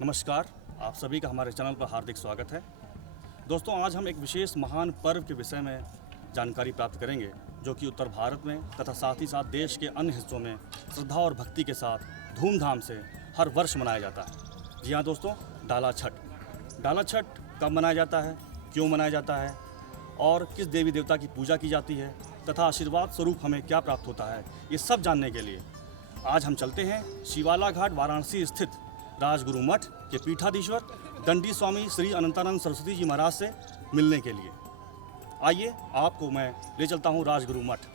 नमस्कार। आप सभी का हमारे चैनल पर हार्दिक स्वागत है। दोस्तों, आज हम एक विशेष महान पर्व के विषय में जानकारी प्राप्त करेंगे जो कि उत्तर भारत में तथा साथ ही साथ देश के अन्य हिस्सों में श्रद्धा और भक्ति के साथ धूमधाम से हर वर्ष मनाया जाता है। जी हाँ दोस्तों, डाला छठ। डाला छठ कब मनाया जाता है, क्यों मनाया जाता है और किस देवी देवता की पूजा की जाती है तथा आशीर्वाद स्वरूप हमें क्या प्राप्त होता है, ये सब जानने के लिए आज हम चलते हैं शिवाला घाट वाराणसी स्थित राजगुरु मठ के पीठाधीश्वर दंडी स्वामी श्री अनंतानंद सरस्वती जी महाराज से मिलने के लिए। आइए आपको मैं ले चलता हूँ राजगुरु मठ।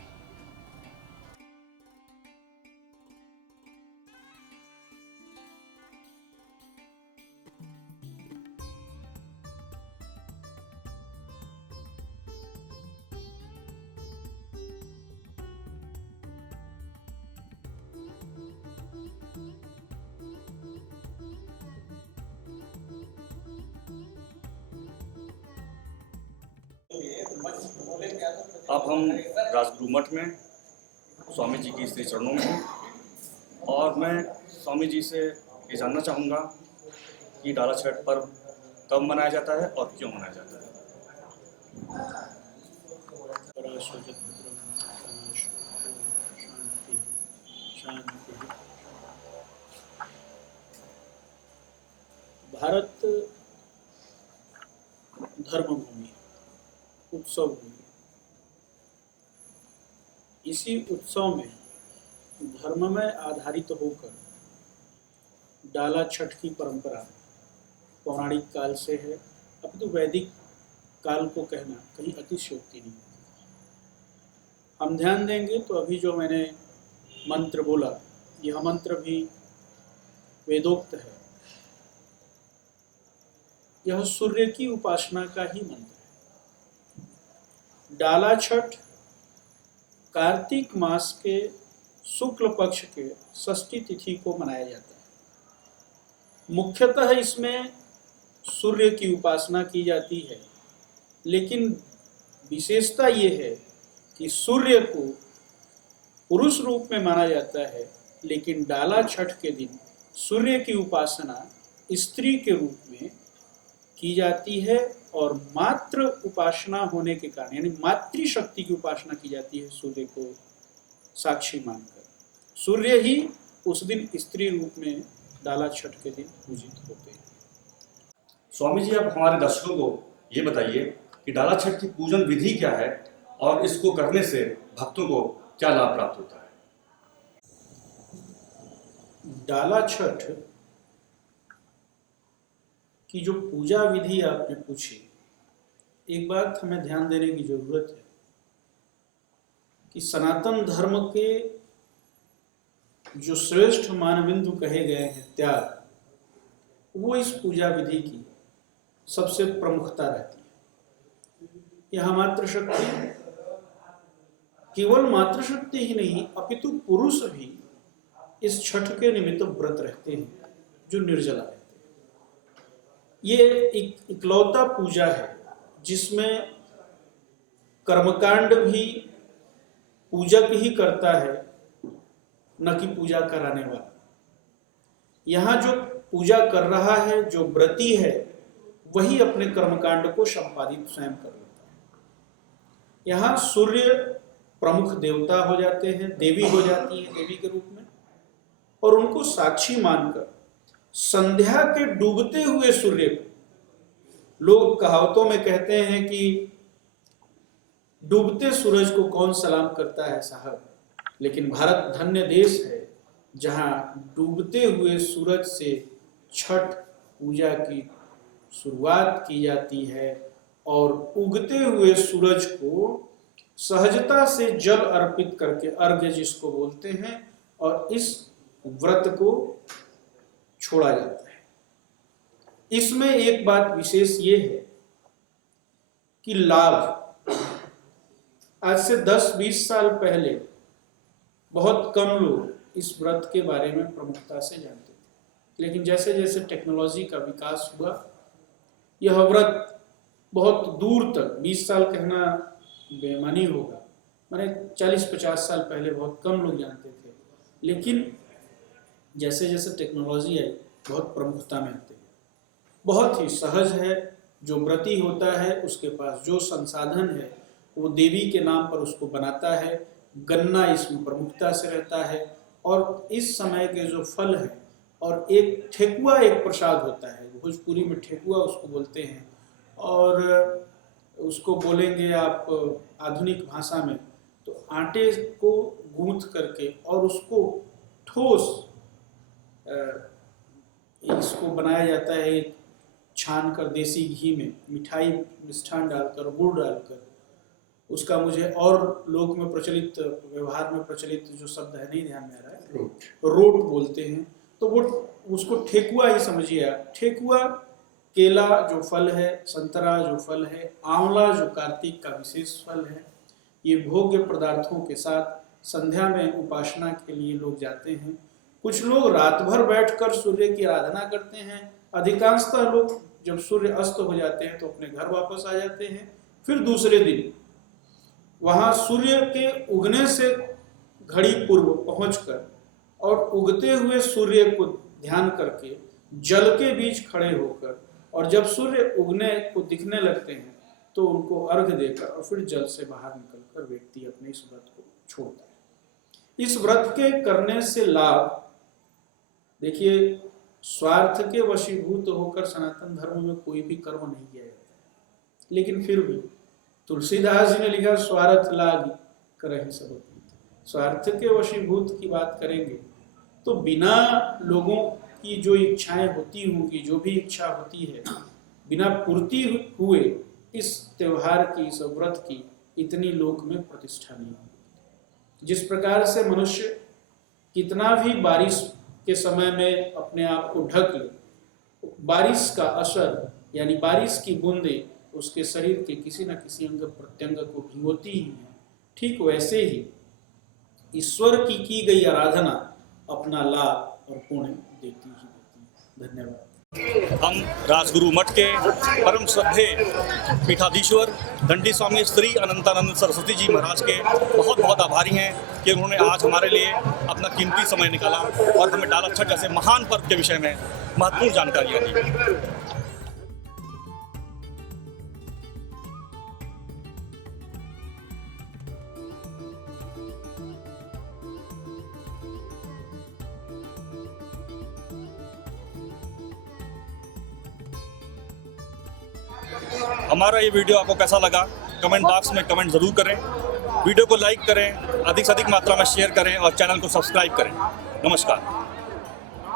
अब हम राजगुरु मठ में स्वामी जी की श्री चरणों में हैं और मैं स्वामी जी से ये जानना चाहूँगा कि डाला छठ पर्व कब मनाया जाता है और क्यों मनाया जाता है। भारत धर्मभूमि, उत्सव भूमि। इसी उत्सव में धर्म में आधारित होकर डाला छठ की परंपरा पौराणिक काल से है। अब तो वैदिक काल को कहना कहीं अतिशयोक्ति नहीं। हम ध्यान देंगे तो अभी जो मैंने मंत्र बोला, यह मंत्र भी वेदोक्त है। यह सूर्य की उपासना का ही मंत्र है। डाला छठ कार्तिक मास के शुक्ल पक्ष के षष्ठी तिथि को मनाया जाता है। मुख्यतः इसमें सूर्य की उपासना की जाती है, लेकिन विशेषता ये है कि सूर्य को पुरुष रूप में माना जाता है, लेकिन डाला छठ के दिन सूर्य की उपासना स्त्री के रूप में की जाती है और मात्र उपासना होने के कारण, यानी मातृशक्ति की उपासना की जाती है सूर्य को साक्षी मानकर। सूर्य ही उस दिन स्त्री रूप में डाला छठ के दिन पूजित होते हैं। स्वामी जी, आप हमारे दर्शकों को ये बताइए कि डाला छठ की पूजन विधि क्या है और इसको करने से भक्तों को क्या लाभ प्राप्त होता है। डाला छठ की जो पूजा विधि आपने पूछी, एक बात हमें ध्यान देने की जरूरत है कि सनातन धर्म के जो श्रेष्ठ मानबिंदु कहे गए हैं त्याग, वो इस पूजा विधि की सबसे प्रमुखता रहती है। यह मातृशक्ति, केवल मातृशक्ति ही नहीं अपितु पुरुष भी इस छठ के निमित्त व्रत रहते हैं जो निर्जला रहते हैं। ये एक इकलौता पूजा है जिसमें कर्मकांड भी पूजक ही करता है, न कि पूजा कराने वाला। यहाँ जो पूजा कर रहा है, जो व्रती है, वही अपने कर्मकांड को संपादित स्वयं कर लेता है। यहाँ सूर्य प्रमुख देवता हो जाते हैं, देवी हो जाती है देवी के रूप में, और उनको साक्षी मानकर संध्या के डूबते हुए सूर्य को, लोग कहावतों में कहते हैं कि डूबते सूरज को कौन सलाम करता है साहब, लेकिन भारत धन्य देश है जहां डूबते हुए सूरज से छठ पूजा की शुरुआत की जाती है और उगते हुए सूरज को सहजता से जल अर्पित करके, अर्घ्य जिसको बोलते हैं, और इस व्रत को छोड़ा जाता है। इसमें एक बात विशेष ये है कि लाभ, आज से 10-20 साल पहले बहुत कम लोग इस व्रत के बारे में प्रमुखता से जानते थे, लेकिन जैसे जैसे टेक्नोलॉजी का विकास हुआ, यह व्रत बहुत दूर तक, 20 साल कहना बेईमानी होगा, मैंने 40-50 साल पहले बहुत कम लोग जानते थे, लेकिन जैसे जैसे टेक्नोलॉजी आई बहुत प्रमुखता में आते हैं। बहुत ही सहज है, जो व्रती होता है उसके पास जो संसाधन है वो देवी के नाम पर उसको बनाता है। गन्ना इसमें प्रमुखता से रहता है और इस समय के जो फल है, और एक ठेकुआ एक प्रसाद होता है, भोजपुरी में ठेकुआ उसको बोलते हैं, और उसको बोलेंगे आप आधुनिक भाषा में तो आटे को गूंथ करके और उसको ठोस इसको बनाया जाता है, छान कर देसी घी में मिठाई मिष्ठान डालकर गुड़ डालकर। उसका मुझे और लोक में प्रचलित व्यवहार में प्रचलित जो शब्द है नहीं ध्यान में आ रहा है, रोट बोलते हैं। तो वो उसको ठेकुआ ही समझिए आप। ठेकुआ केला जो फल है, संतरा जो फल है, आंवला जो कार्तिक का विशेष फल है, ये भोग्य पदार्थों के साथ संध्या में उपासना के लिए लोग जाते हैं। कुछ लोग रात भर बैठकर सूर्य की आराधना करते हैं। अधिकांशतः लोग जब सूर्य अस्त हो जाते हैं तो अपने घर वापस आ जाते हैं। फिर दूसरे दिन वहां सूर्य के उगने से घड़ी पूर्व पहुंचकर और उगते हुए सूर्य को ध्यान करके जल के बीच खड़े होकर, और जब सूर्य उगने को दिखने लगते हैं तो उनको अर्घ देकर और फिर जल से बाहर निकलकर व्यक्ति अपने इस व्रत को छोड़ता है। इस व्रत के करने से लाभ देखिए, स्वार्थ के वशीभूत होकर सनातन धर्म में कोई भी कर्म नहीं किया जाता है, लेकिन फिर भी तुलसीदास जी ने लिखा स्वार्थ लाग करहि सब पीत। स्वार्थ के वशीभूत की बात करेंगे तो बिना लोगों की जो इच्छाएं होती होंगी, जो भी इच्छा होती है, बिना पूर्ति हुए इस त्योहार की, इस व्रत की इतनी लोक में प्रतिष्ठा नहीं होती। जिस प्रकार से मनुष्य कितना भी बारिश के समय में अपने आप को ढक ले, बारिश का असर यानी बारिश की बूंदें उसके शरीर के किसी न किसी अंग प्रत्यंग को भिगोती ही है। ठीक वैसे ही ईश्वर की गई आराधना अपना लाभ और पुण्य देती ही देती है। धन्यवाद। हम राजगुरु मठ के परम श्रद्धेय पीठाधीश्वर दंडी स्वामी श्री अनंतानंद सरस्वती जी महाराज के बहुत बहुत आभारी हैं कि उन्होंने आज हमारे लिए अपना कीमती समय निकाला और हमें डाला छठ जैसे महान पर्व के विषय में महत्वपूर्ण जानकारियाँ दी। हमारा ये वीडियो आपको कैसा लगा कमेंट बॉक्स में कमेंट ज़रूर करें। वीडियो को लाइक करें, अधिक से अधिक मात्रा में शेयर करें और चैनल को सब्सक्राइब करें। नमस्कार।